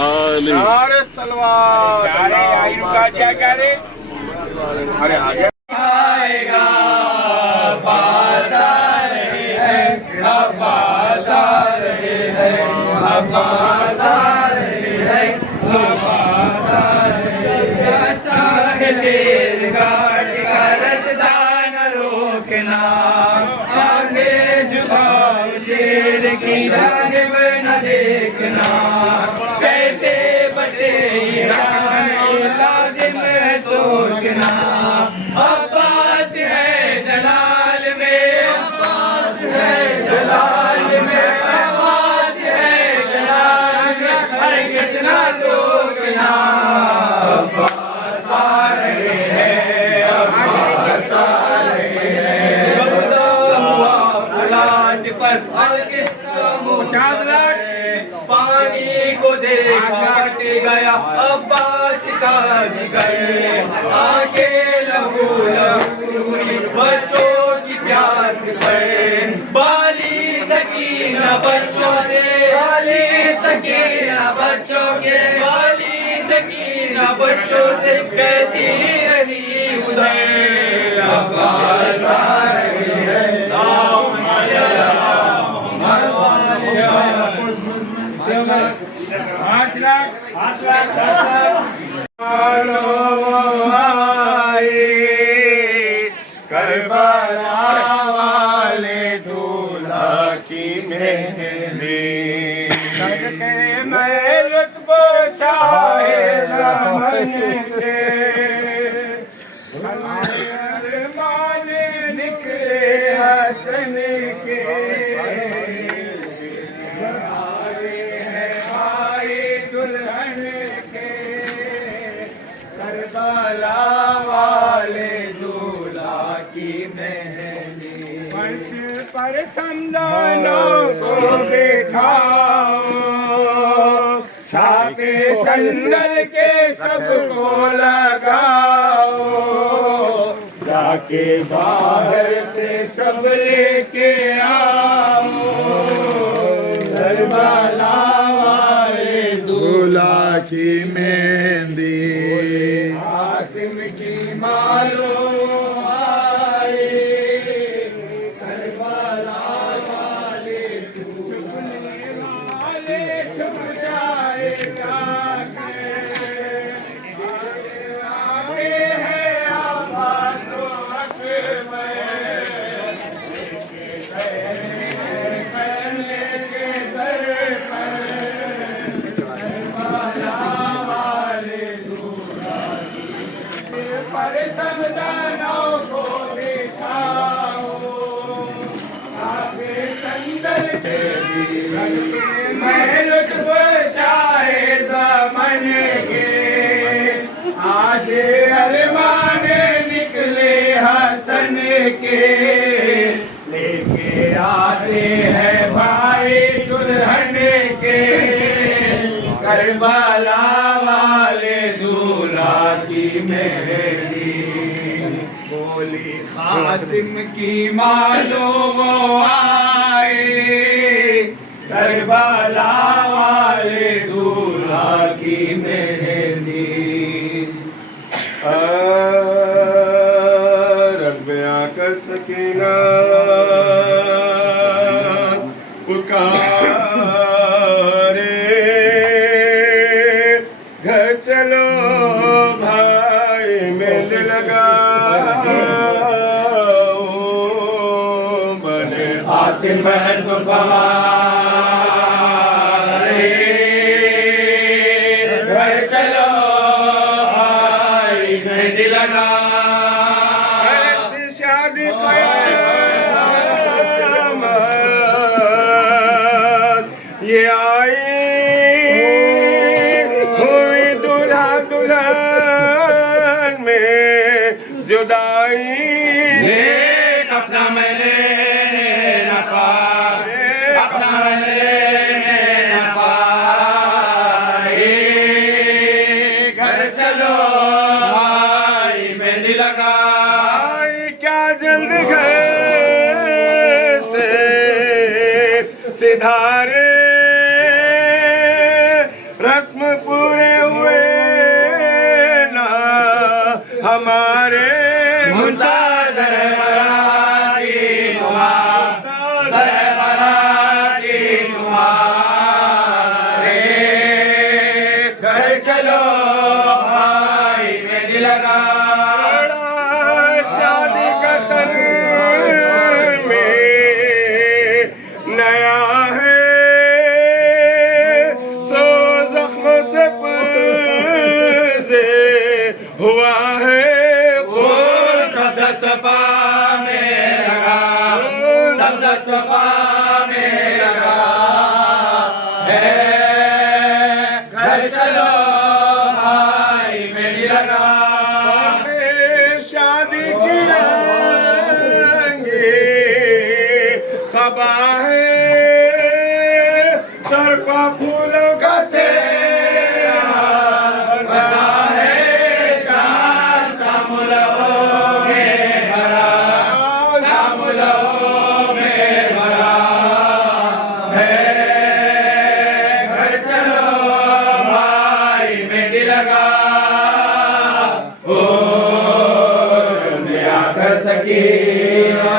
अरे सलवार क्या रे? अरे आ गया आएगा पास आ रहे हैं, अब पास आ रहे हैं, अब पास आ रहे हैं, अब पास आ रहे हैं। ऐसा है शेर घाट का रास्ता न रोकना, आगे झुकाओ शेर की जानिब न देखना। कैसे बचे ईरान लाजिम है सोचना। अब्बास है जलाल में, अब्बास है जलाल में, अब्बास है जलाल में, हरगिज़ न रोकना। अब्बास आ रहे हैं, अब्बास आ रहे हैं। कब्ज़ा हुआ फुलाद पर अलकिस्सा मुशाज़, पानी को देखा कट गया अब्बास का जिगर। आके लहू लहू हुई बच्चों की प्यास पर। बाली सकीना बच्चों से, बाली सकीना बच्चों के, बाली सकीना बच्चों से कहती रही उधर। अब्बास आ रहे हैं, करबला वाले दूल्हा की मेहंदी करके मैं लुत्फ़ शाहे ज़मान से अरमान निकले हसन के। करबला वाले दूल्हा की मेहंदी फर्श पर समदानों को बिठाओ, छापे संदल के सबको लगाओ। जाके बाहर से सब लेके आओ, करबला वाले दूल्हा की मेहंदी। आसिम की मालूम आए, करबला वाले छुपने वाले छुप जाएगा। आगे है अब्बास अकबर, पहले के दर पर पर समदानों को दिखाओ, आगे संदल के मैं लुत्फ़ शाहे ज़मान के। आज अरमान निकले हसन के, लेके आते हैं भाई दुल्हन के। करबला वाले दूल्हा की मेहंदी बोली कासिम की मालूम आए, करबला वाले दूल्हा की मेहंदी। रब बयां कर सकीना पुकारे, घर चलो भाई मेल लगाओ। बने आसिम बहन तो घर चलो भाई मेहंदी लगा। ऐसी शादी ये आई हुई दूल्हा दुल्हन में जुदाई। देख अपना मैंने न पाए, अपना मैंने न पाए। घर चलो भाई मेहंदी लगा। क्या जल्द घर से सिधारे रस्म पूरे हुए ना हमारे मुंताज़र मराठी तुम्हारे घर चलो भाई मेहंदी लगा शादी का तन में नया है सो जख्म से पूजे हुआ है सब दस्त पा में लगा सब दस्त पा में लगा है घर चलो भाई मेहंदी लगा शादी की रंगे खबा है सर पर फूलों का सेहरा बना है चार सामुलों में भरा सामुलों में भरा है घर चलो भाई मेहंदी लगा कर सकीना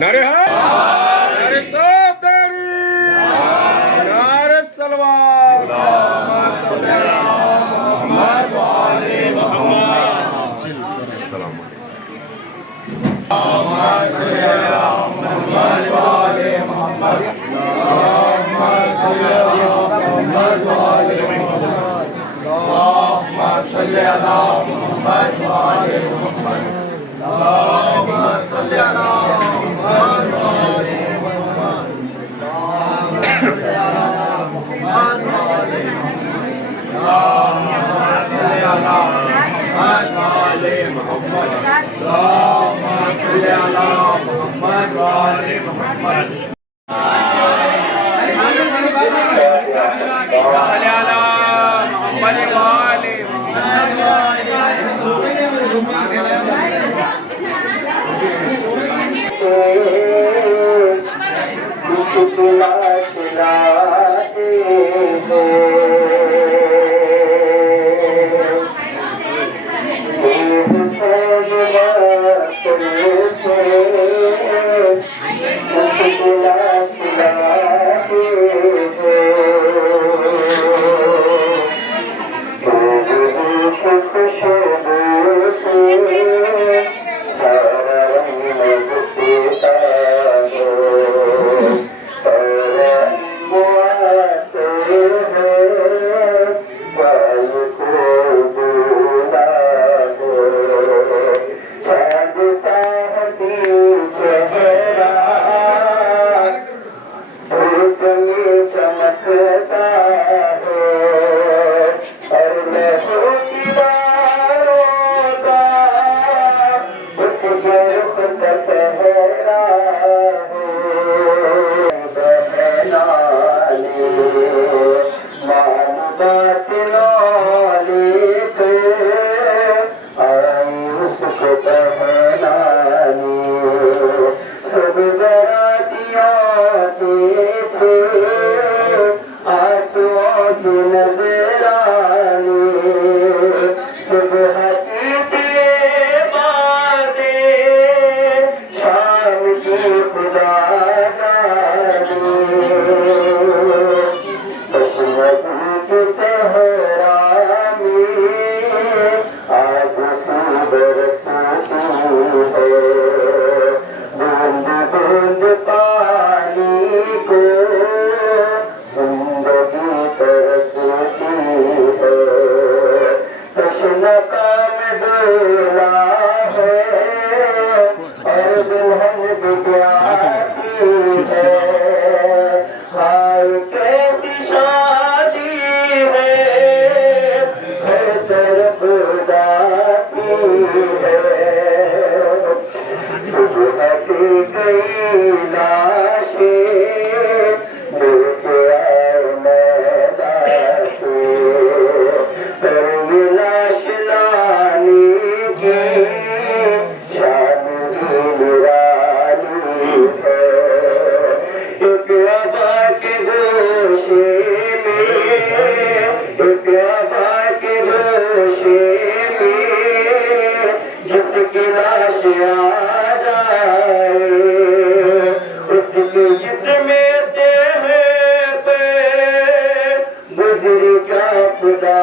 नारे नारे सफदरी नारे सलवार खुदा बूंद पानी को जिंदगी तरसती है, तृष्णा में दूल्हा है और दुल्हन भी प्यासी है। हाय कैसी शादी है, हर तरफ उदासी है। हंसी गई लाशें मिलके आए मैदान से, पर ये लाश लाने की शान भी निराली है। एक आबा के गोशे में, एक आबा के गोशे में जिसकी लाश आ जाए, उसके जिसमें देह पे गुजरी क्या खुदा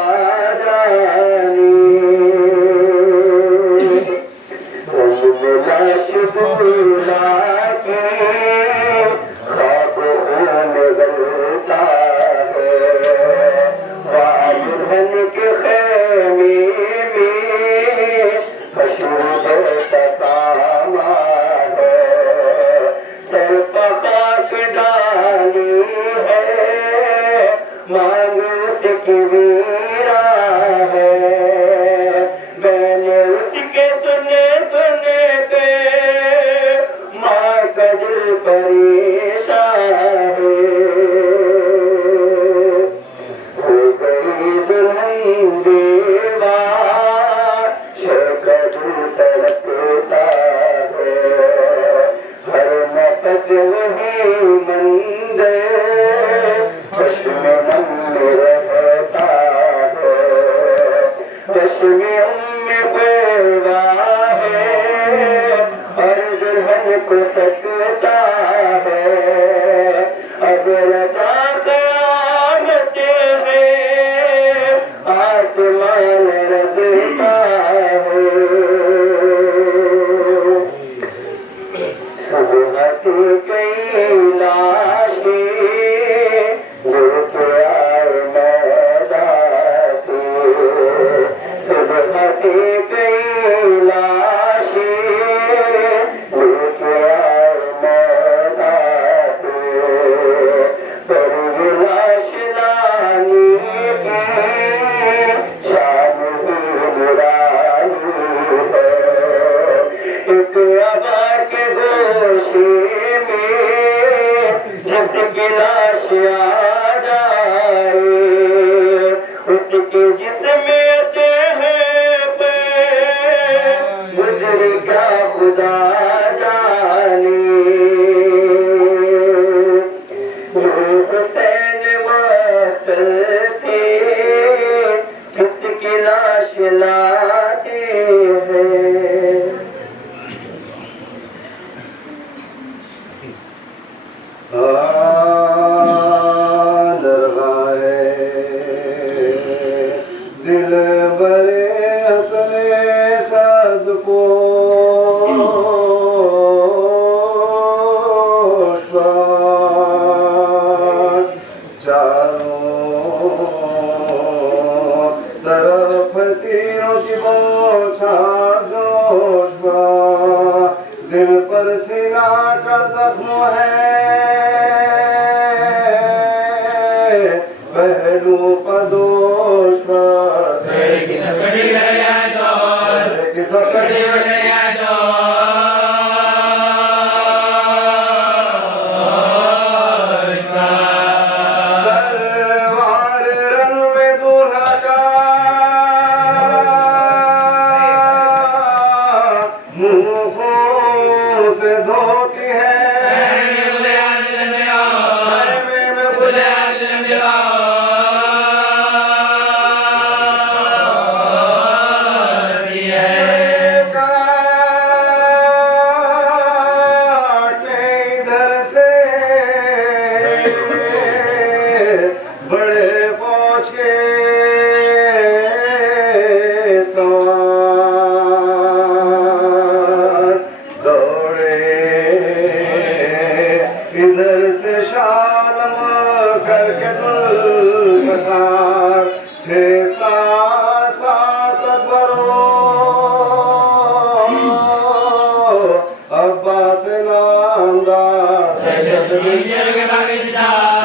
जाने। लाश बुला के ख्वाब में गलता है, दुल्हन के खेमे में हशर सामा है। सर पकाक डाली है, मांग उसकी वीरा है। मैंने उसके सुने सुने के माँ का दिल परेशान है। हो गई दुल्हन देवा, शेख दिल तड़पता है। हर नफस वही मंदिर चश्मे मन में रहता है। चश्मे में फेरा है और दुल्हन को सकता है। अब रजा क़यामत है, आसमान रज़ता है। सुबह से कई लाशें लेके आए मैदान से, सुबह से कई लाशें लेके आए मैदान से, पर ये लाश लाने की शान ही निराली है। एक आबा के गोशे में जिसकी लाश आ जाए, उसके जिसमें देह पे गुजर क्या खुदा जाने। हुसैन वातल से किसकी लाश लाते हैं। दिल बरे हसने सद चारों तरफ तीरों की बौछार जोशबा, दिल पर सीना का जख्म है, पहलू पर दोष की सकड़ी तलवार रंग में दूल्हा का मुंह से धोती है।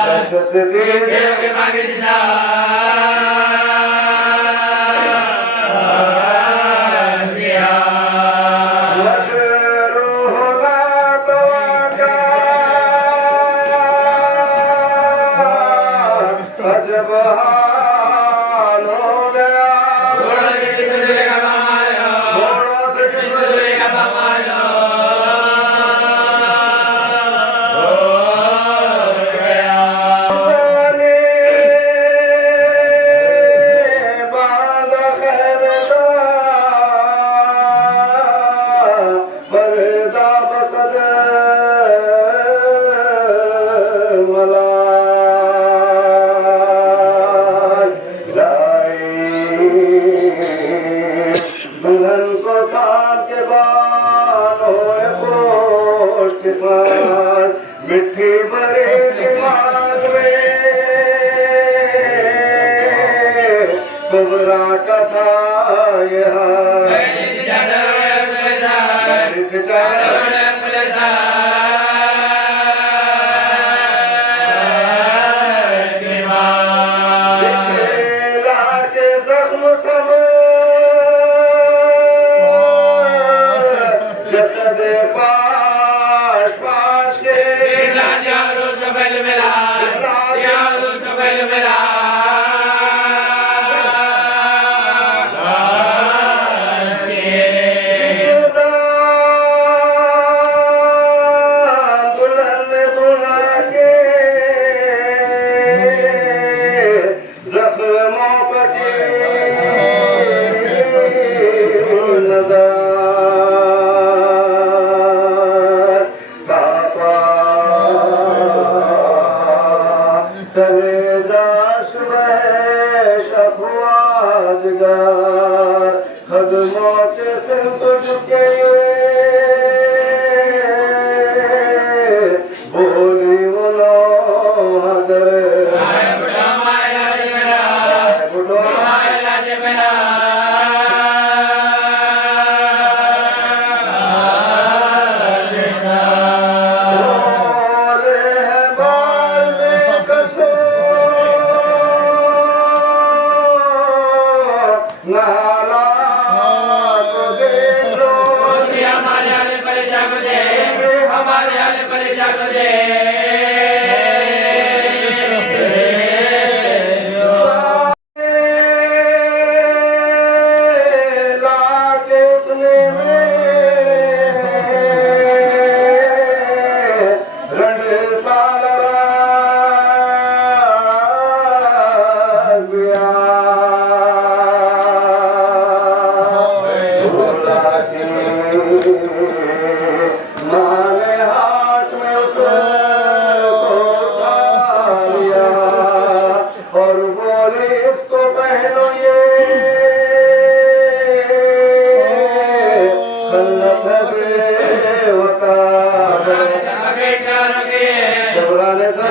दहशत से तेज अजब हाल हो गया घोड़ों से पर्दा बसद दुल्हन को थाम के बाल होए खुश किसान मिट्टी भरे दिमाग में कुबरा का था यह से जख्म सब जसद पाश पाश के खदमों के सिर तो झुके बोली बोलो हदर माने हाथ में उसको उठा लिया और बोले इसको पहनो ये खल्लत बेवकार घबराने से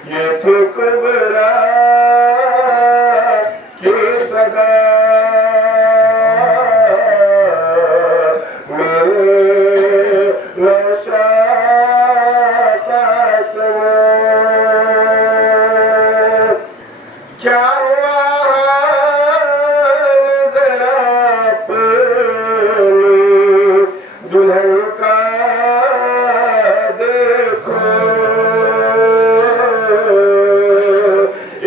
ये तो कुबरा क्या हुआ जरा अपनी दुल्हन का देखो,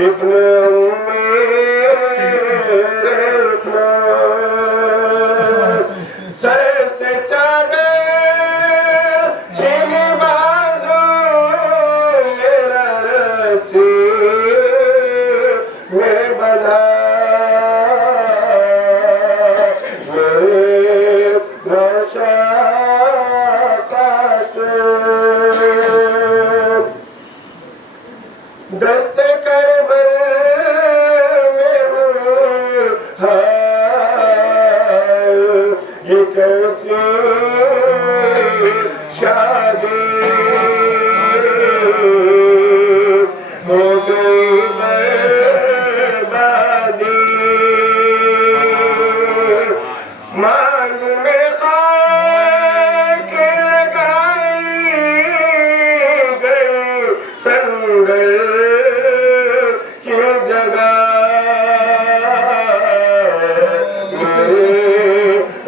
इतने सर से चादर छीन बाजू मेरा रस्सी में बंधा, मेरे नशा का से दस्ते करबल में हूँ, ये कैसी शादी हो गई बर्बादी, मांग में खाक लगाई गई संगल की जगह,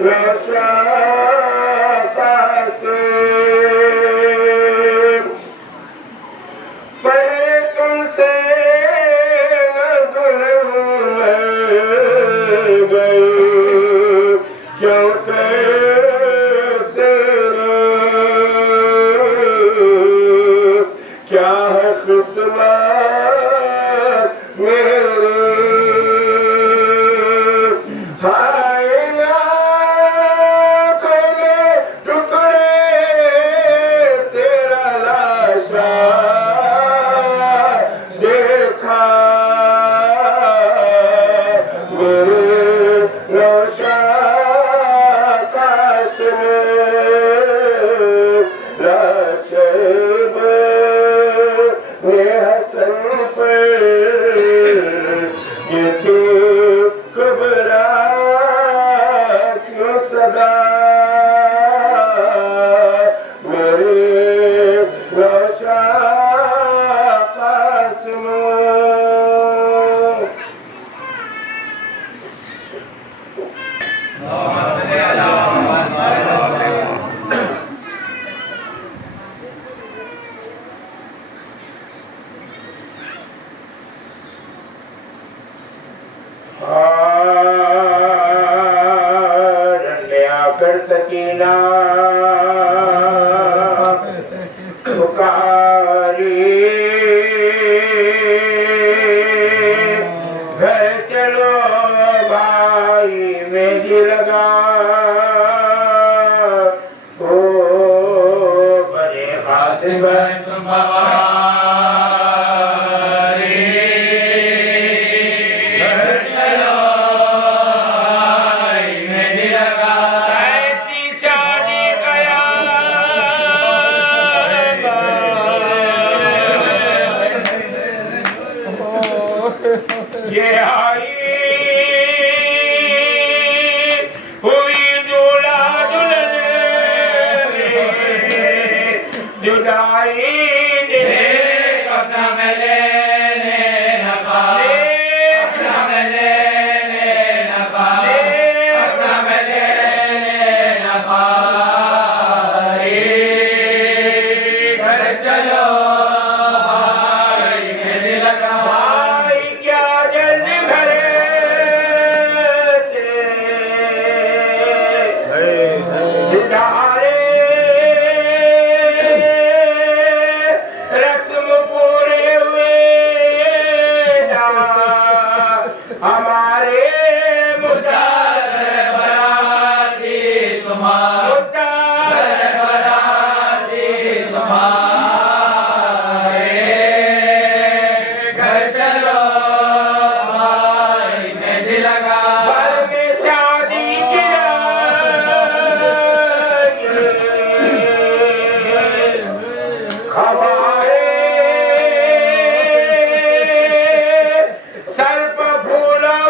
नशा से पहले तुमसे न दुल्हन गई, क्यों तेरा क्या है किस्मत मेरी, हाय लाखों में टुकड़े तेरा लाशा देखा, मेरे नशा का लाशब ने हसन पर ये थी कुबरा क्यों सदा, मेरे नशा कासिम। कर सकीना पुकारी, घर चलो भाई मेरी लगा, ओ बड़े हासिब ये आई हुई दूल्हा दुल्हन जुदाई ने अपना में लेने न पाए, अपना में लेने न पाए, अपना में लेने न पाए, घर चलो हमारे मुदार बराती तुम्हारे, बराती तुम्हारे, घर चलो भाई मेहंदी लगा, घर में शादी की हवाएं सर पर फूलों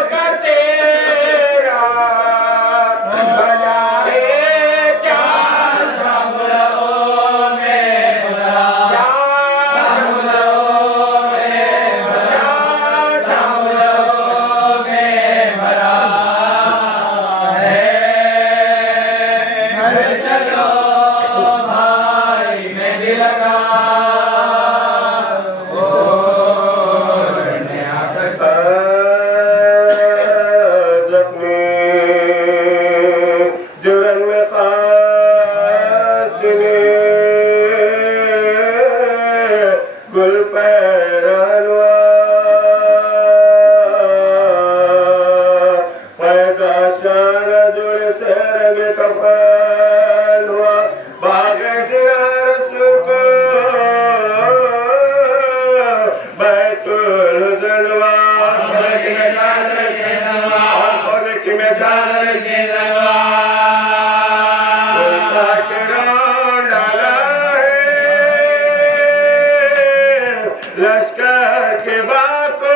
लश्कर के बाको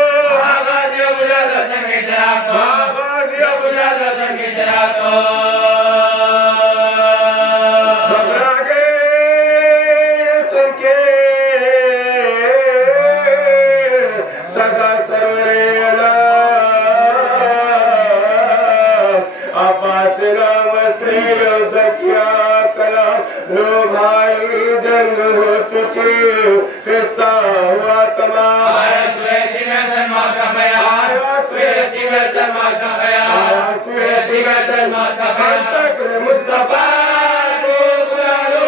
घबरा गए सुन के सदा सरवरे अब्बास नाम से किया कला लो भाई जंग हो चुकी हिस्सा हुआ तमाम आया स्वेती में सलमा का बयान शक्ल मुस्तफा को बुला लो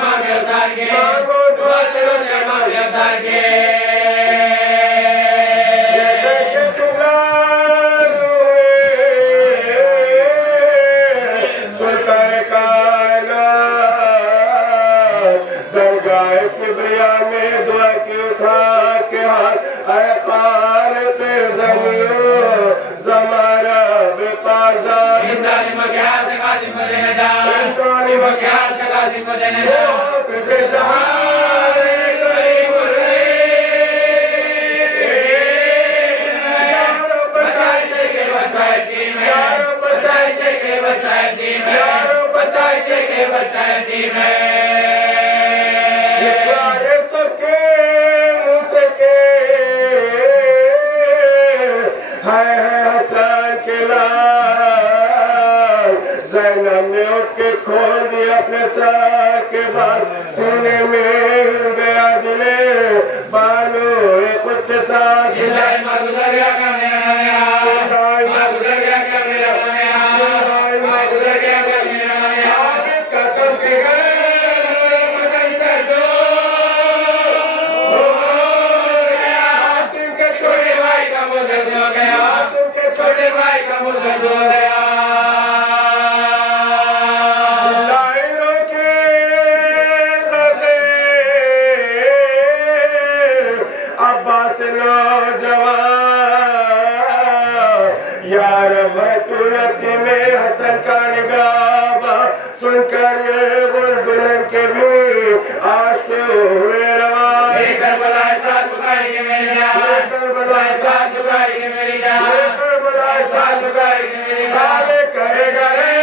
मांगो दुआ करो जमा बेदार के सुल्तान कायनात दरगाह किबरिया में दुआ की उठा के हाथ ऐ खालिक ज़मीन ज़माना बेपाज़ार इंसानी मख्याल से कासिम को देने जा फिज़े जहान करीम रहे यारो बचाई से के बचाई दी में यारो बचाई से के बचाई दी में ने उठ के खोल दिया अपने सर के बाद सीने में हिल गया दिले बालू कुछ के साथ गुजरिया का मेरा कदम से गए मदन से दो हासिम के छोटे भाई का मुझे हो गया अब्बास नौजवान यार भतुरती में हसन का निगाह सुनकर बुलबुलन के भी आंसू हुए रवान करबला साथ बुखारी मेरी जान करेगा रे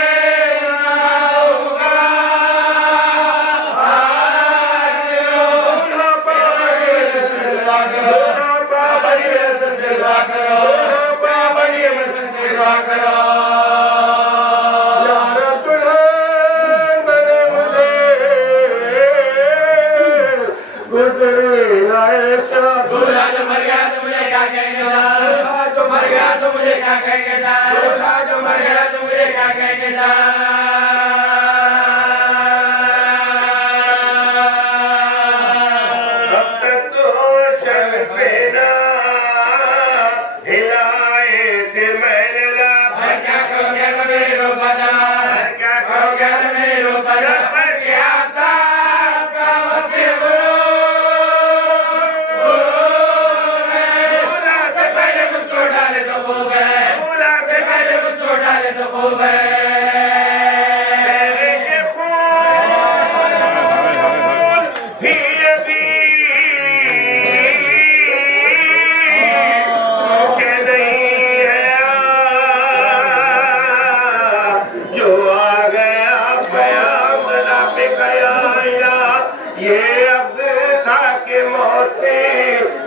ये अब्द था के मोती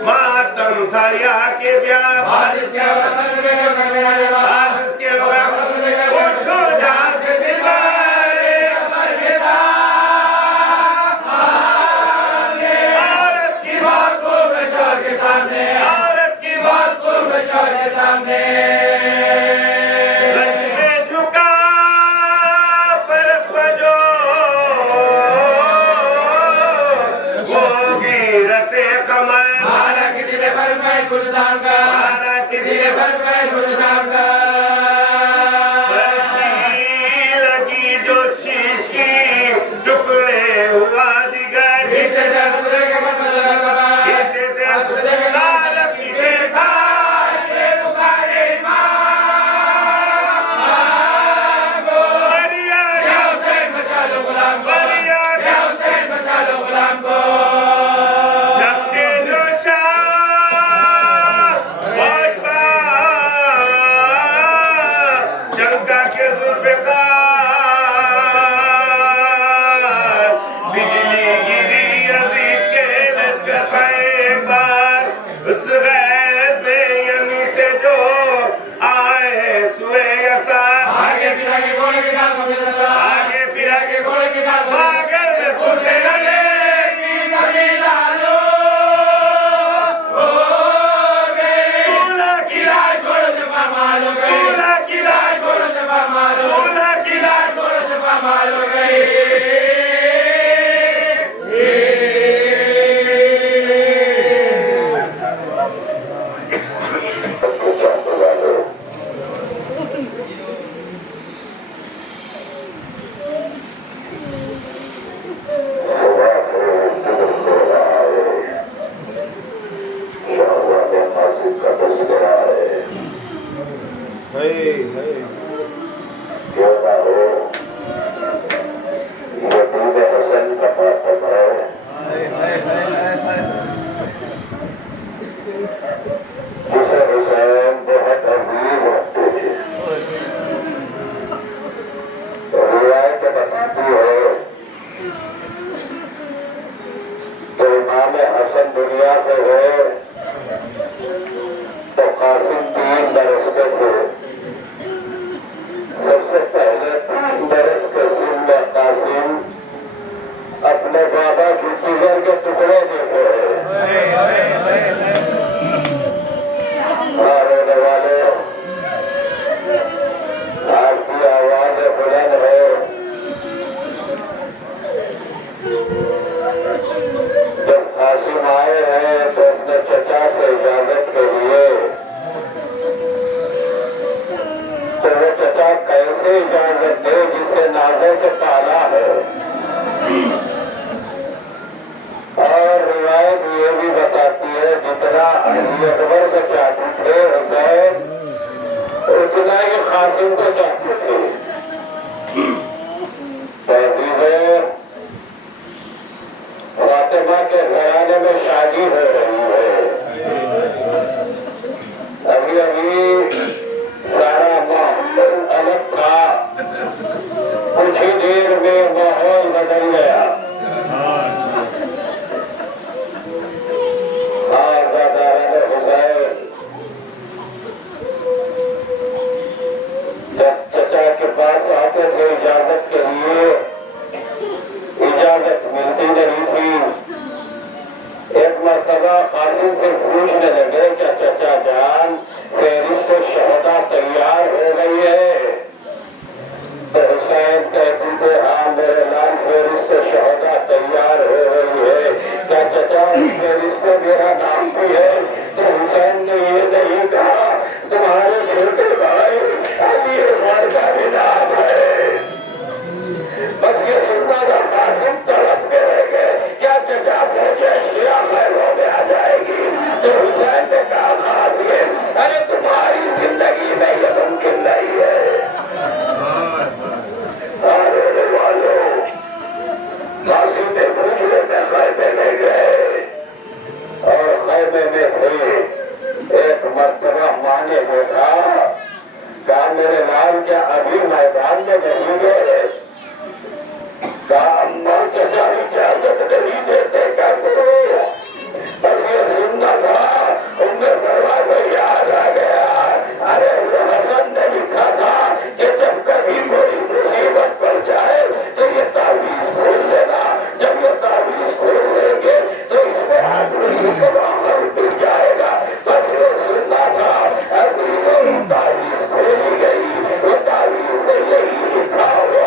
मातम था या के ब्याह बारिश के वक्त में जो करने वाले बारिश के वक्त में उठो जहां से दिलवारे सफर के साथ औरत की बात को बशर के सामने लगी जो शीश की टुकड़े हुआ दिगर उस गैर बेयमी से जो आए सुए यसा आगे फिरा के घोड़े के काल में आगे फिरा के घोड़े के काल पागल में खुदे लगे की जमीन डालो हो गए दूल्हा की लाश घोड़े से पामाल हो गई दूल्हा की लाश घोड़े से पामाल हो दूल्हा की लाश घोड़े से पामाल हो गई दुनिया से है तो कासिम 3 बरस के थे। सबसे पहले 3 बरस के सिन में कासिम अपने बाबा की जिगर के टुकड़े देखे रोने वाले आपकी आवाज बुलंद है। जब कासिम आए हैं तो अपने चचा से इजाजत के लिए तो वो चचा कैसे इजाजत दे जिसे नाजों से पाला है। और रिवायत ये भी बताती है जितना अली अकबर को चाहते थे हुसैन उतना ही कासिम को चाहते थे। फातिमा के घराने में शादी हो रही है। अभी अभी सारा माहौल अलग था, कुछ ही देर में माहौल बदल गया। जब चचा के पास आते थे इजाजत के लिए, इजाजत मिलती नहीं थी। एक मरतबा कासिम से पूछने लगे क्या चचा जान फेरिस्त शहदा तैयार हो गई है? तो हुसैन कहती थे हाँ मेरे लाल फेरिस्त शहदा तैयार हो गई है। क्या चचा फेरिस्त मेरा नाम भी है? तो हुसैन ने ये नहीं कहा तुम्हारे छोटे भाई अली उमर का भी नाम है। बस ये सुनना था कासिम तड़प के रह गए क्या चचा फौजे शिया खैरों में आ जाएगी? तो हुसैन ने कहा कासिम अरे तुम्हारी जिंदगी में ये मुमकिन नहीं है। रोने वालों कासिम ने घूमने में खैमे में गए और खैमे में थे। एक मरतबा माँ ने देखा कहा मेरे लाल क्या अभी मैदान में नहीं गए? अम्मा चचा इजाजत नहीं देते क्या करो? बस ये सुनना था उनमें फरमान को याद आ गया। अरे हसन ने लिखा था कि जब कभी कोई मुसीबत पड़ जाए तो ये तावीज खोल लेना। जब ये तावीज खोल लेंगे तो इसमें टूट जाएगा। बस ये सुनना था। अभी वो तावीज खोली गई, वो तावीज में यही लिखा हुआ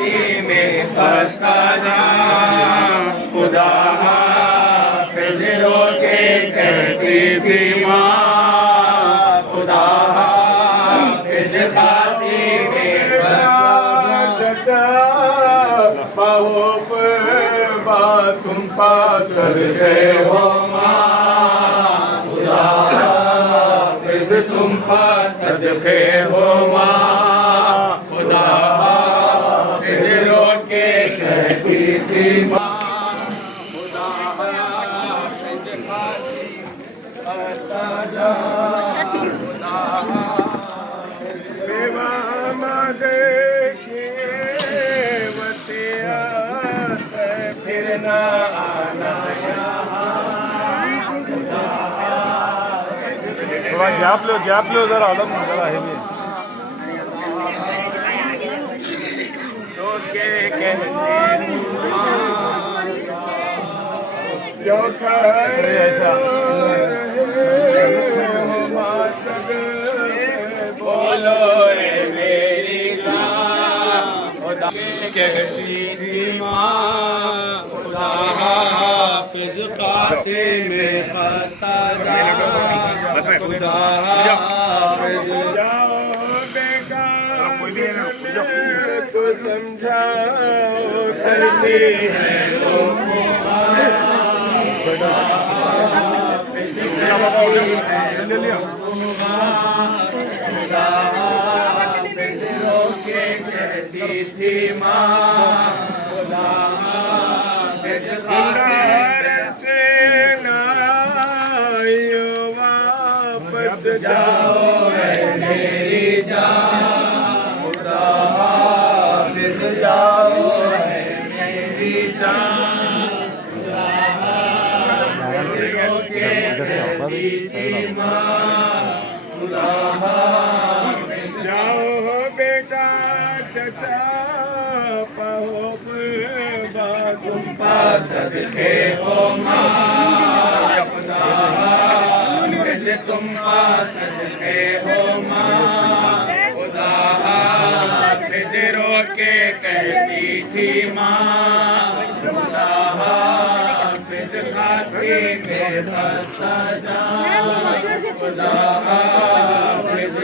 खासी में खस्ता जा खुदा हाफिज रोके कहती थी माँ खुदा हाफिज खासी में खस्ता बहुत तुम पास करते हो माँ खुदा हाफिज तुम पास सदके हो माँ खुदा हाफिज रोके कहती थी माँ खुदा हाफिज खासी खस्ता जा खुदा हाफिज फिर ना आना थोड़ा गैप लो जरा आलम जरा है भी तो के कहती जो करे ऐसा बोलो रे मेरी खुदा कहती थी माँ खुदा हाफिज खासी में खस्ता जा खुदा हाफिज जाओ बेकार तो समझाओ करती है वो खुदा हाफिज रोके कहती थी माँ खुदा हाफिज खासी से नाइयो वापस जाओ मेरी जान खुदा हाफिज जाओ मेरी जान खुदा हाफिज रोके कहती थी माँ खुदा हाफिज जाओ बेटा चचा पाओ तुम पास सदके हो माँ खुदा हाफिज तुम पास सदके हो माँ खुदा हाफिज रोके कहती थी माँ खुदा हाफिज खासी में खस्ता जा खुदा हाफिज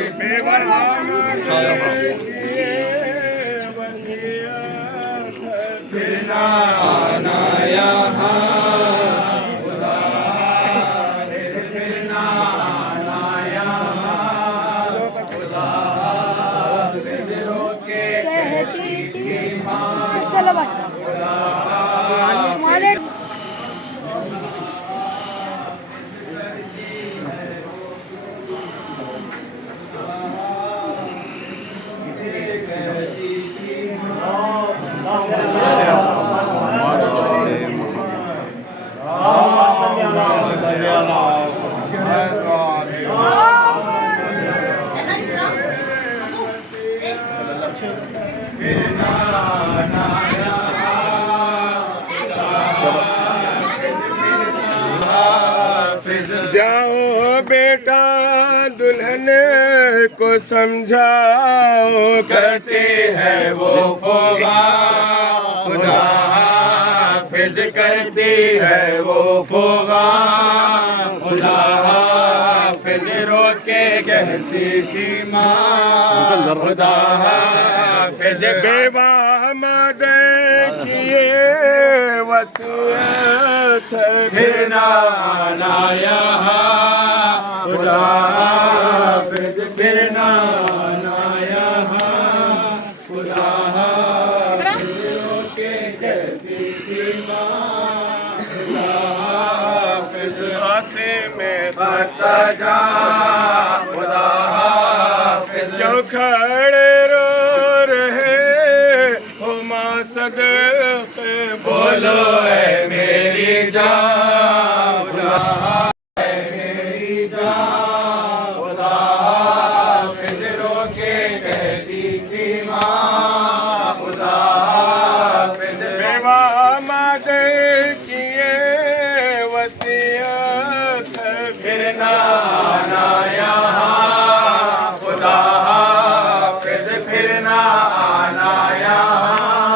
फिर ना आना यहाँ खुदा हाफिज फिर ना आना यहाँ खुदा हाफिज रोके कहती थी माँ चलो भाई तुम्हारे जाओ बेटा दुल्हन को समझाओ करते हैं वो फोगा खुदा हाफिज करती है वो फोगा खुदा हाफिज रोके कहती थी माँ खुदा हाफिज बेवा मद किए वसीयत फिर ना आना यहाँ खुदा हाफिज फिर ना आना यहाँ खुदा हाफिज रोके कहती थी माँ खुदा हाफिज आसे में खस्ता जा खुदा हाफिज जो खड़े रो रहे हो माँ सदके बोलो है मेरी जान खुदा हाफिज मेरी जान खुदा हाफिज रोके कहती थी माँ खुदा हाफिज बेवा मद किए वसीयत फिर ना आना यहाँ खुदा हाफिज फिर ना आना यहाँ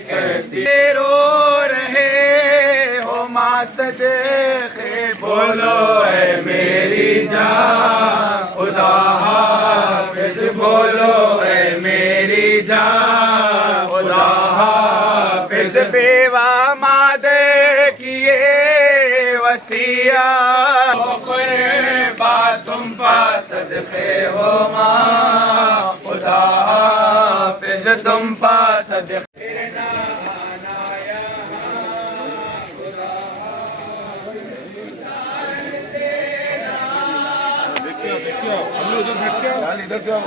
कहती रो रहे हो माँ सदके बोलो है मेरी जान खुदा हाफिज बोलो है मेरी जान खुदा हाफिज बेवा मादे किए वसिया बात तुम पा सदके हो माँ खुदा हाफिज तुम पा सदके इधर जाओ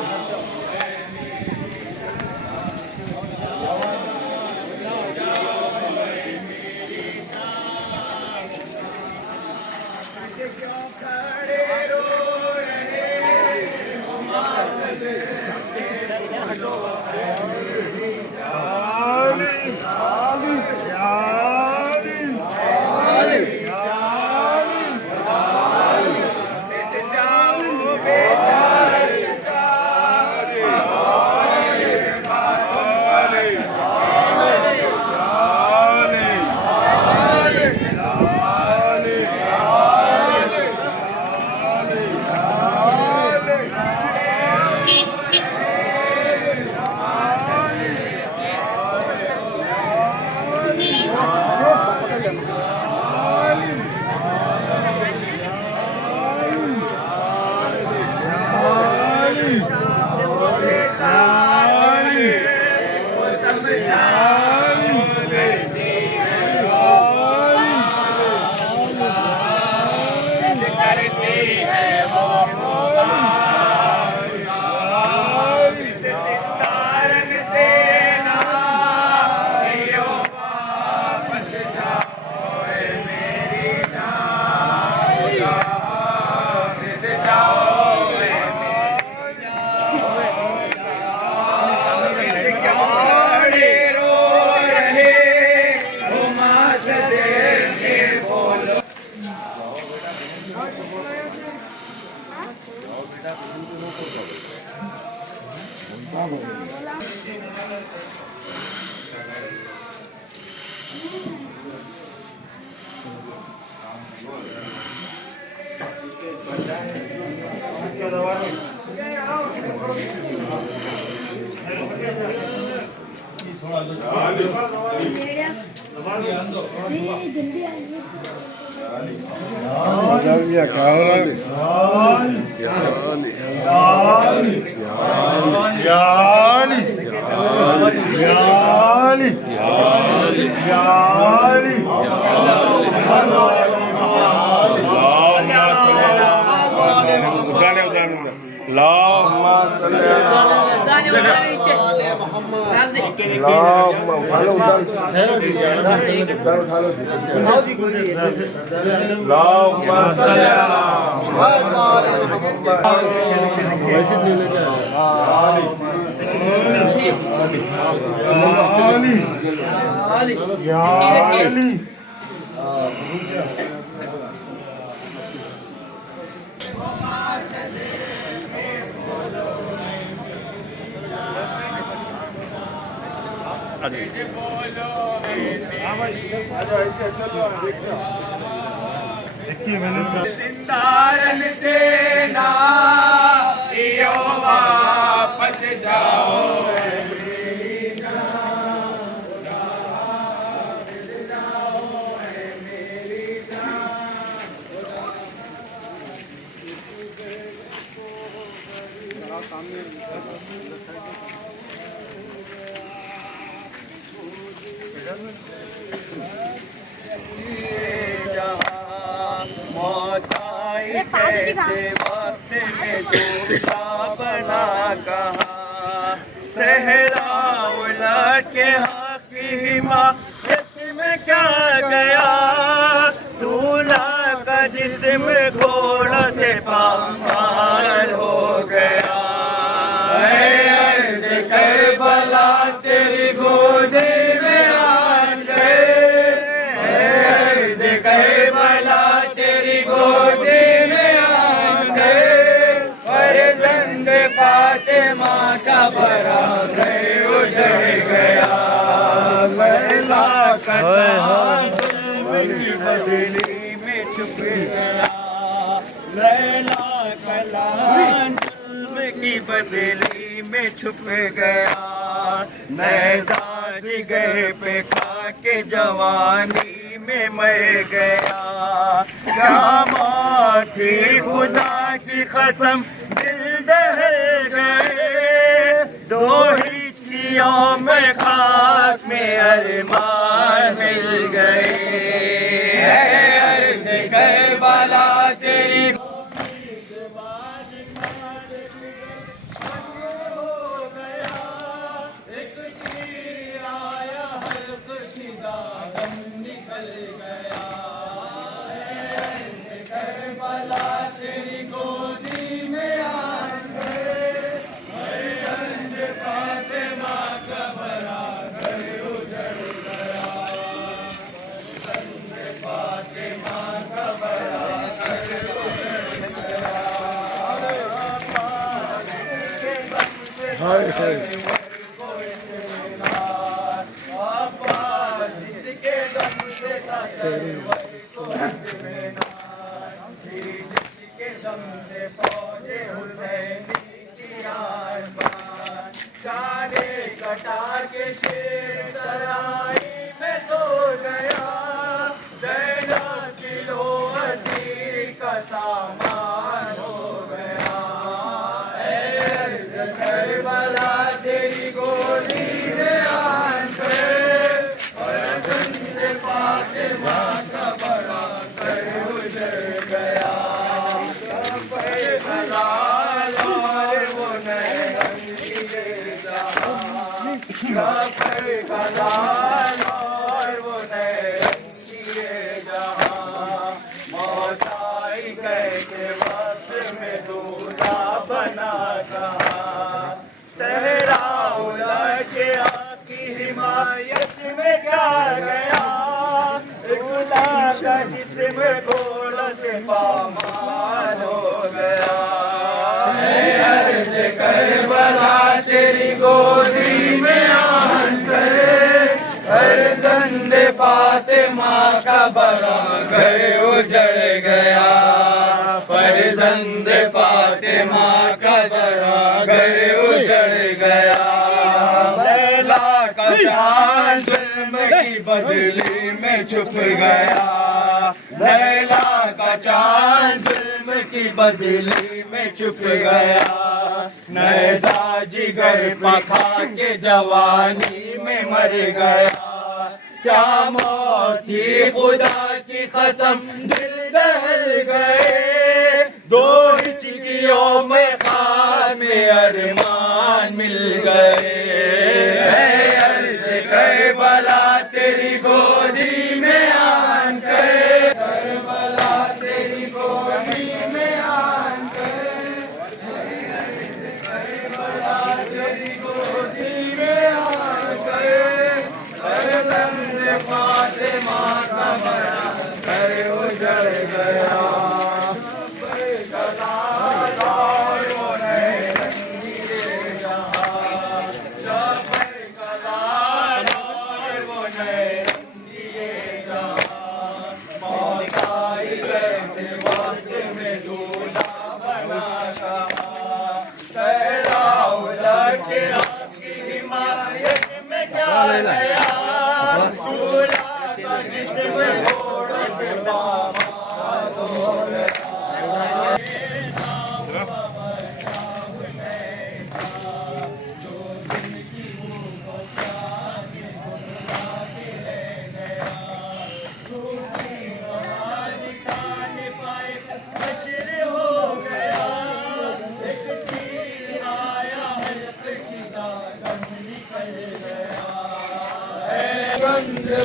जिंदारन से ना यो वापस जाओ कैसे वक्त में दूसरा बना कहा सहरा उलट के हाकिमा में क्या गया दूल्हा का जिस्म घोड़ा से पामाल हो गया अर्ज करबला तेरी गोदी में आज गए अर्ज करबला तेरी गोदी फातिमा का बड़ा घर उजड़ गया बदली में छुप गया, नैज़ा जिगर पे खा के जवानी में मर गया। क्या मौत थी खुदा की कसम, दिल दहल गए, दो हिचकियों में खाक में अरमान मिल गए। अर्ज़ करबला तेरी हाय हाय कटा के शेर तराई में तो गया, जैना किलो असीर का सामान हो गया। अर्ज़ करबला तेरी गोदी में आन पे, फर्जंद फातिमा का बड़ा घर उजड़ गया। हलाल और वो नए हलाल और वो नए रंगीले जहां, मौत आई गए के वक्त में दूल्हा बना कहाँ। सहरा उलट के आपकी हिमायत में क्या गया, खुदा का जिस्म घोड़ों से पामाल हो गया। अर्ज़ करबला तेरी गोदी में आन करे, फर्जंद फातिमा का बड़ा घर उजड़ गया। फर्जंद फातिमा का बड़ा घर उजड़ गया। लैला का चांद जुल्म की बदली में छुप गया, लैला का चांद जुल्म की बदली में छुप गया। नैज़ा जिगर पखा के जवानी में मर गया। क्या मौत थी खुदा की कसम, दिल दहल गए, दो हिचकियों में खाक में अरमान मिल गए। अर्ज़ करबला तेरी गोदी में आन करे, करबला तेरी गोदी में आन करे, करबला तेरी गोदी में आन करे, फर्जंद फातिमा का बड़ा घर उजड़ गया।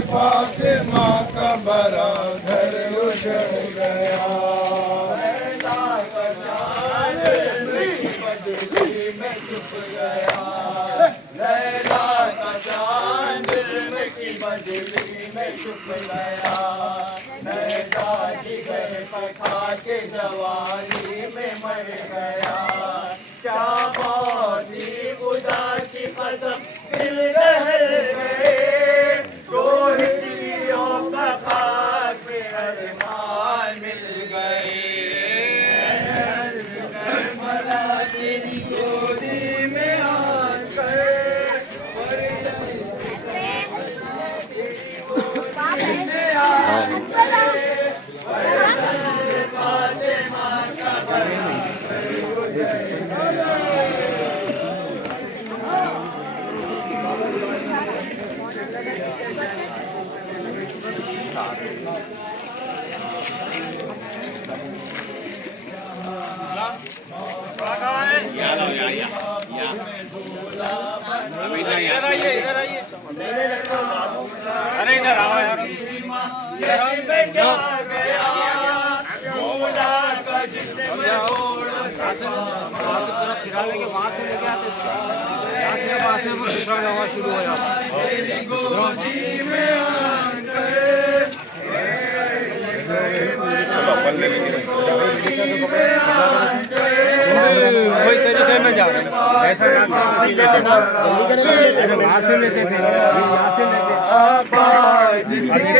फातिमा का बड़ा घर उजड़ गया। में छुप गया, लैला का चांद जुल्म की बदली में छुप गया। नैज़ा जिगर पखा के जवानी में मर गया। क्या मौत थी खुदा की कसम, दिल दहल गए, दो हिचकियों का खाक में अरमान मिल गए। तेरी गोद अरे इधर आओ यार शुरू हो जाता वही तरीके में जा रहे हैं ऐसा वहाँ से लेते थे यहाँ से लेते जिसके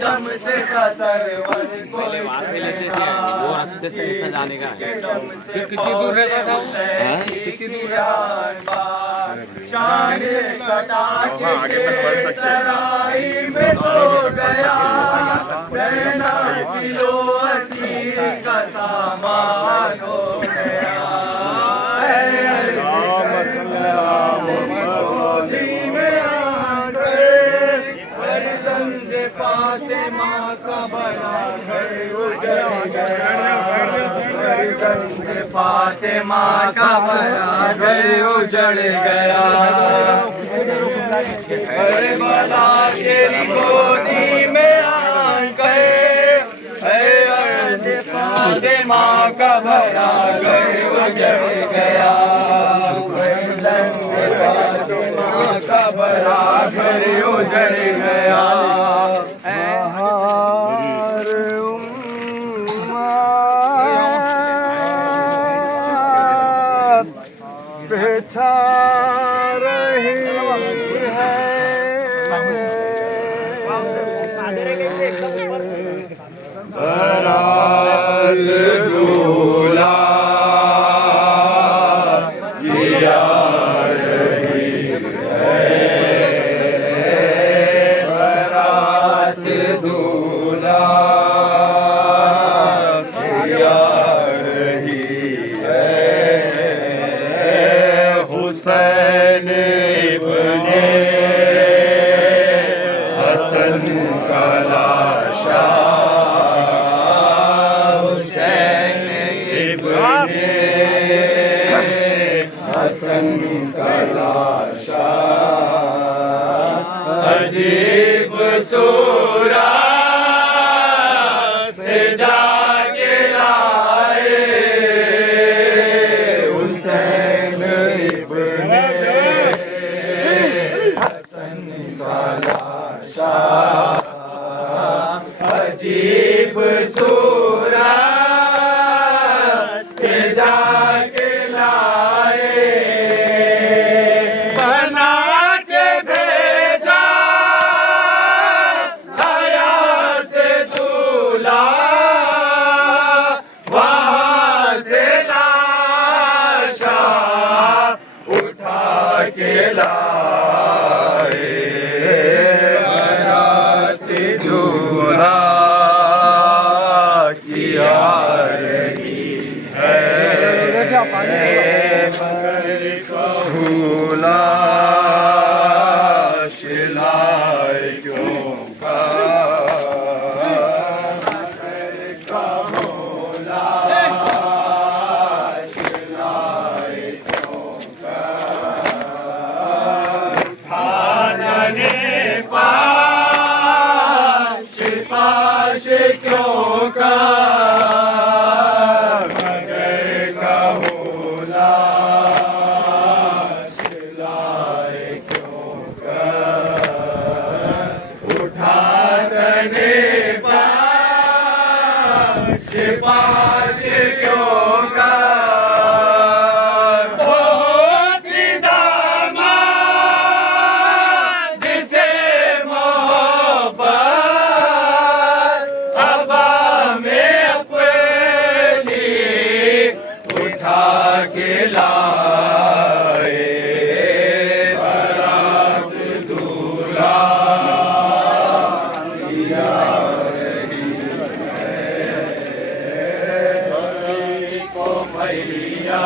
दम से सरवर पहले वहाँ से लेते थे वो रास्ते से इतना जाने का फिर कितनी दूर रहता था कितनी दूर रहता शान कटा के तराई में सो गया रहना किलो असी का सामान हो गया गोदी में आकर फर्जंद फातिमा का बड़ा घर उजड़ गया फर्जंद फातिमा का बड़ा घर उजड़ गया करबला तेरी गोदी में आकर फातिमा का बड़ा घर उजड़ गया फातिमा का बड़ा घर उजड़ गया पेछा रही है दूल्हा किया बारात दूल्हा किया रही है हुसैन इब्ने हसन का लाशा हुसैन इब्ने हसन का लाशा अजीब सूरत से जाके लाए हुसैन इब्ने हसन का लाशा अजीब सूरत से जाके लाए बना के भेजा हया से दूल्हा वहाँ से लाशा उठा के लाए बारात दूल्हा किया रही है भूला शिलाए क्यों का पाश क्यों का मगर का होला सिलाए क्यों का उठा तने पाश क्यों का के लाए बारात दूल्हा किया रही है को भैया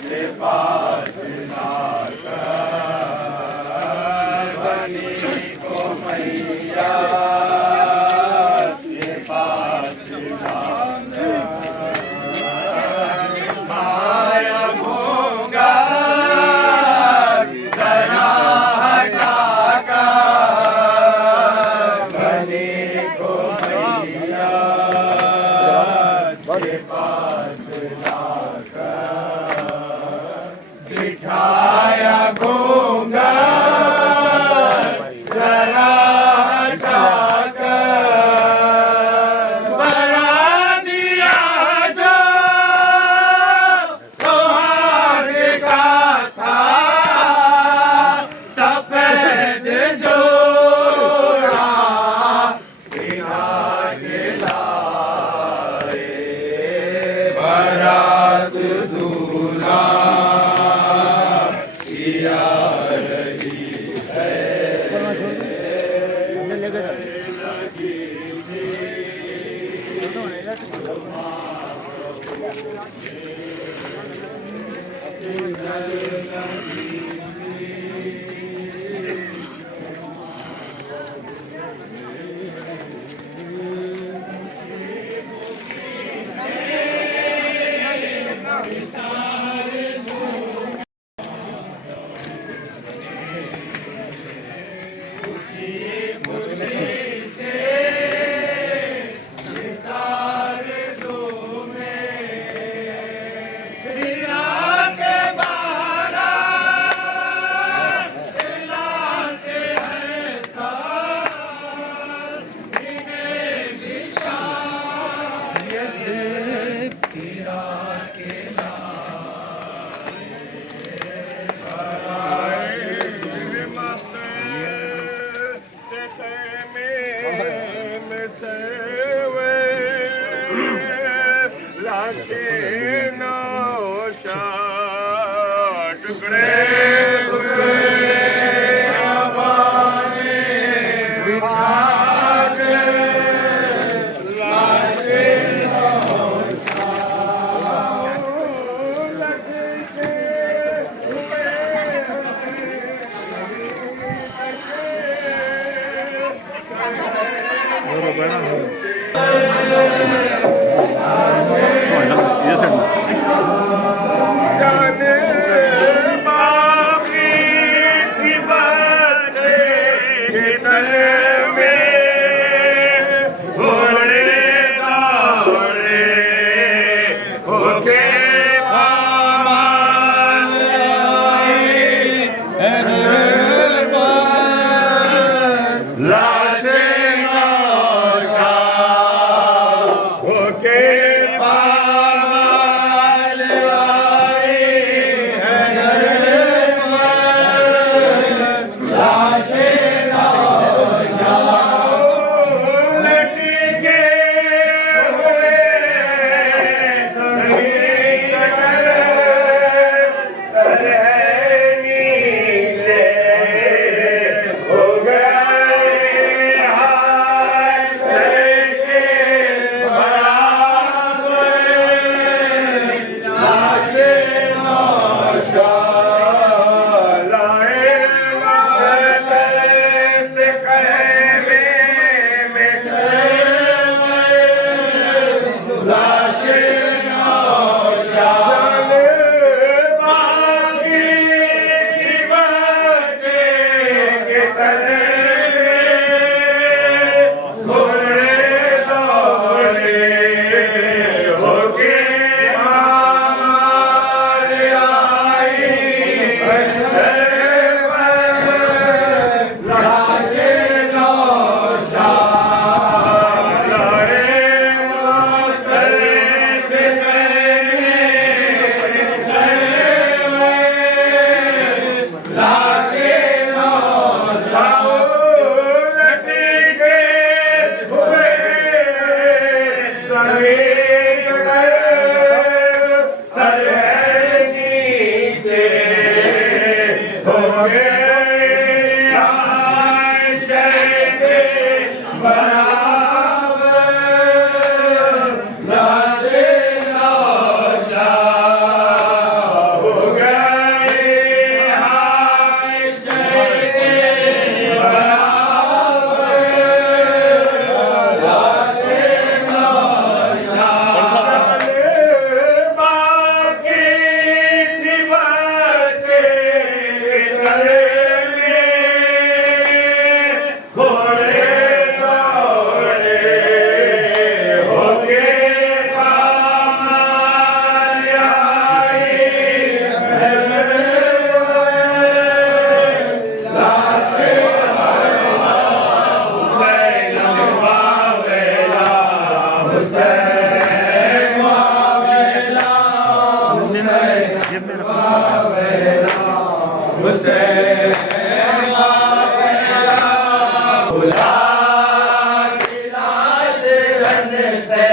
से पास ना कर बनी को मैया बिठाया घोंगा जरा हटाकर बना दिया जो सुहाग का था सफेद जोड़ा बिना गिलाए बारात दूल्हा किया रही है दुल्हन से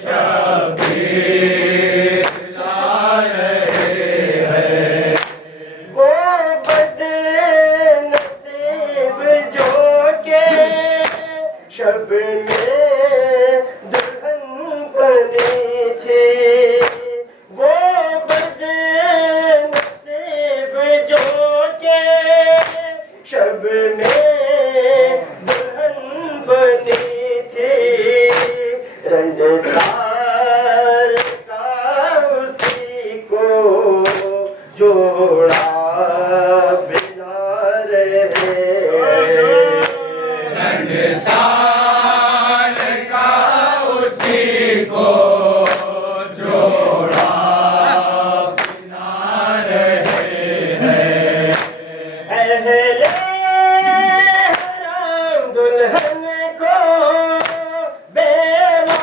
शबीर ला रहे हैं। वो बदनसीब जो के शब में दुल्हन बनी थी, वो बदनसीब जो के शब में दुल्हन बनी थी। रंगसार का उसी को जोड़ा बिना रहे। रंगसार का उसी को जोड़ा बिना रहे हैं। अहले हराम दुल्हन को बेवा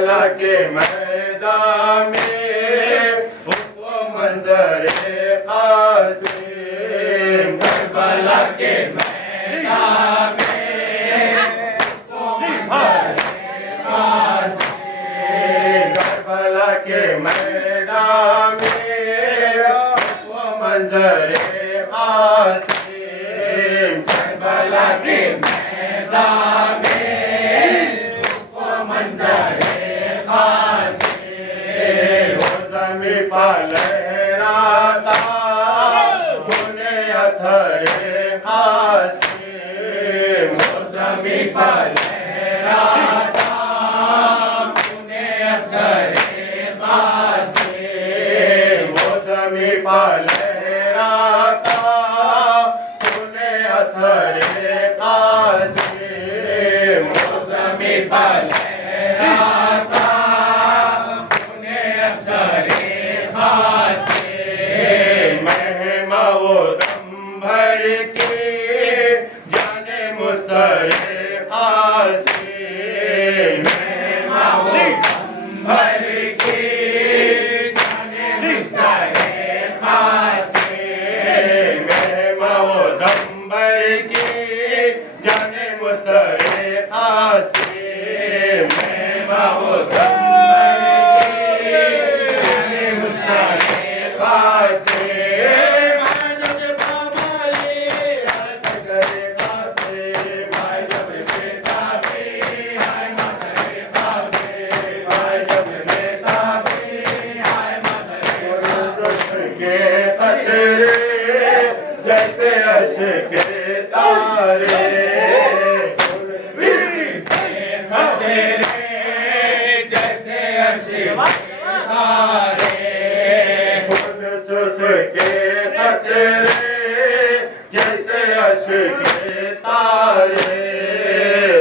करबला के मैदान में वो मंजरे कासिम, करबला के मैदान में वो मंजरे कासिम, करबला के मैदान में वो मंजरे कासिम, करबला के मैदान में वो मंजरे कासिम, वो ज़मीं पर लहराता खूने अथरे कासिम, वो ज़मीं पर लहराता खूने अथरे कासिम, वो ज़मीं पर लहराता खूने अथरे कासिम, वो ज़मीं पर लहराता खूने अथरे कासिम, महिमा वो दम भर के जाने मुस्तरे कासिम, महिमा वो दम भर के जाने मुस्तरे कासिम, महिमा वो दम भर के जाने मुस्तरे कासिम, महिमा वो दम भर के जाने मुस्तरे कासिम, मैं जब बाबाली हट करे कासिम, मैं जब बेताबी हाय मदरे कासिम, मैं जब बेताबी हाय मदरे कासिम, के खतरे जैसे अश्के तारे, खतरे जैसे अश्के तारे, खुद सुध के खतरे जैसे अश्के तारे,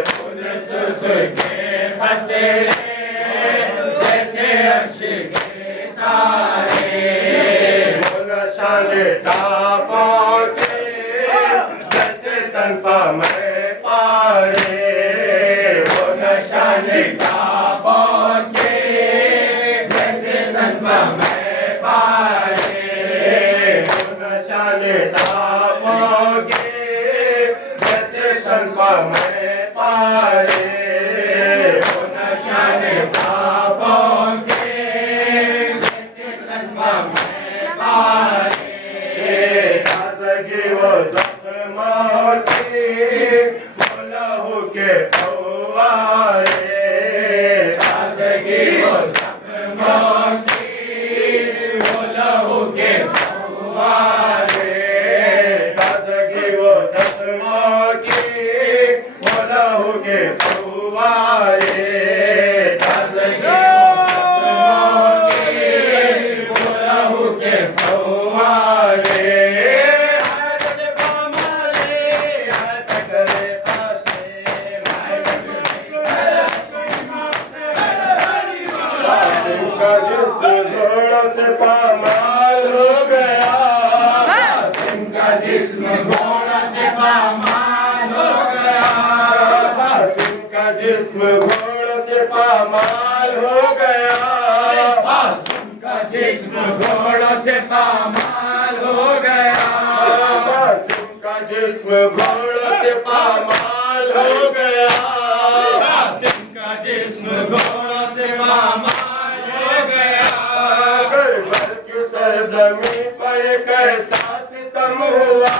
खुद सुध के खतरे जैसे अश्के तारे, वो नशान टापों के जैसे तन पा मैं पारे, वो नशान टापों के जैसे तन पा मैं पारे, वो नशान टापों के जैसे तन पा मैं पारे, वो नशान टापों के जैसे तन पा मैं पारे, ताज़गी वो ज़ख्मों की वो लहू के फव्वारे, ताज़गी वो ज़ख्मों की वो लहू के फव्वारे, ताज़गी वो ज़ख्मों की वो लहू के फव्वारे, ताज़गी वो लहू के फव्वारे, हजरत कमले हट करे कासिम, कासिम का जिस्म घोड़ों से पामाल हो गया, कासिम का जिस्म घोड़ों से पामाल हो गया, कासिम का जिस्म घोड़ों से पामाल हो गया, कासिम का जिस्म घोड़ों से पामाल हो गया, कासिम का जिस्म घोड़ों से पामाल हो गया, कासिम का जिस्म घोड़ों से पामाल हो गया, करबल की सरजमी पर कैसा सितम हुआ,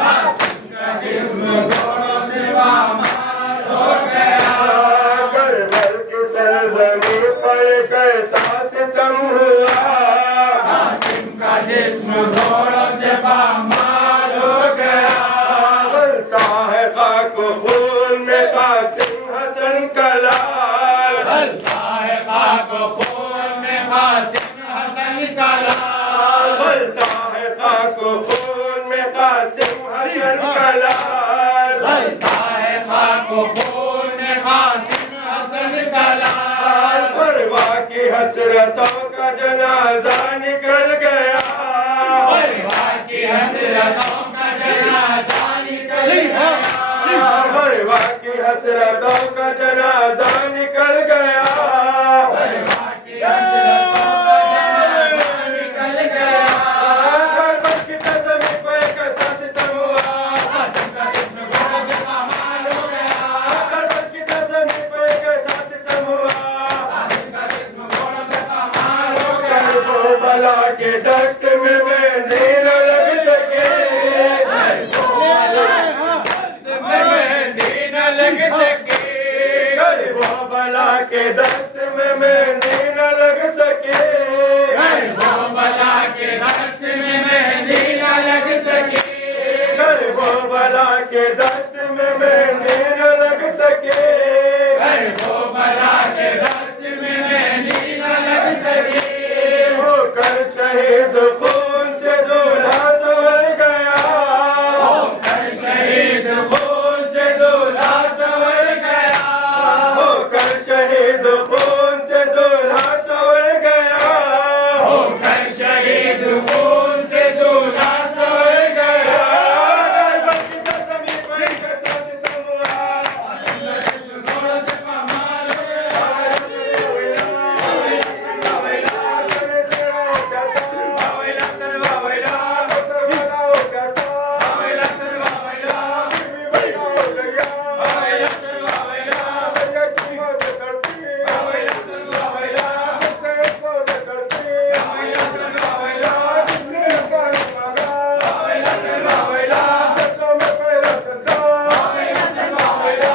कासिम का जिस्म घोड़ों से पामाल हो गया, करबल की सरजमी पर कैसा सितम हुआ, कासिम का जिस्म घोड़ों से पामाल हो गया, हलता है खाक खून में कासिम हसन का लाल, हलता है खाक खून में कासिम हसन का लाल, हलता है खाक खून में कासिम हसन का लाल, हलता है खाक खून में कासिम हसन का लाल, परवा की हसरतों का जनाजा निकल गया, परवा की हसरतों का जनाजा निकल गया, परवा की हसरतों का जनाजा निकल गया, के दस्त में मेहंदी न लग सके, घर को बना के दस्त में मेहंदी न लग सके, होकर शहीद खून से दूल्हा संवर गया, होकर शहीद खून से दूल्हा संवर गया, होकर शहीद खून से दूल्हा संवर गया, होकर शहीद खून से दूल्हा संवर गया। गणपति सप्तमी पर कसरत तुमरा, घोड़ों से पमार हो गया, बावैला सर्वा वैला, सर्वदा हो कैसा, बावैला सर्वा वैला, बैला हो गया, बावैला सर्वा वैला, भैया की मौत करती, बावैला सर्वा वैला, सबसे मौत करती, बावैला सर्वा वैला, जिसने पानी मांगा, बावैला सर्वा वैला, सत्ता में पहला सत्ता, बावैला सर्वा वैला,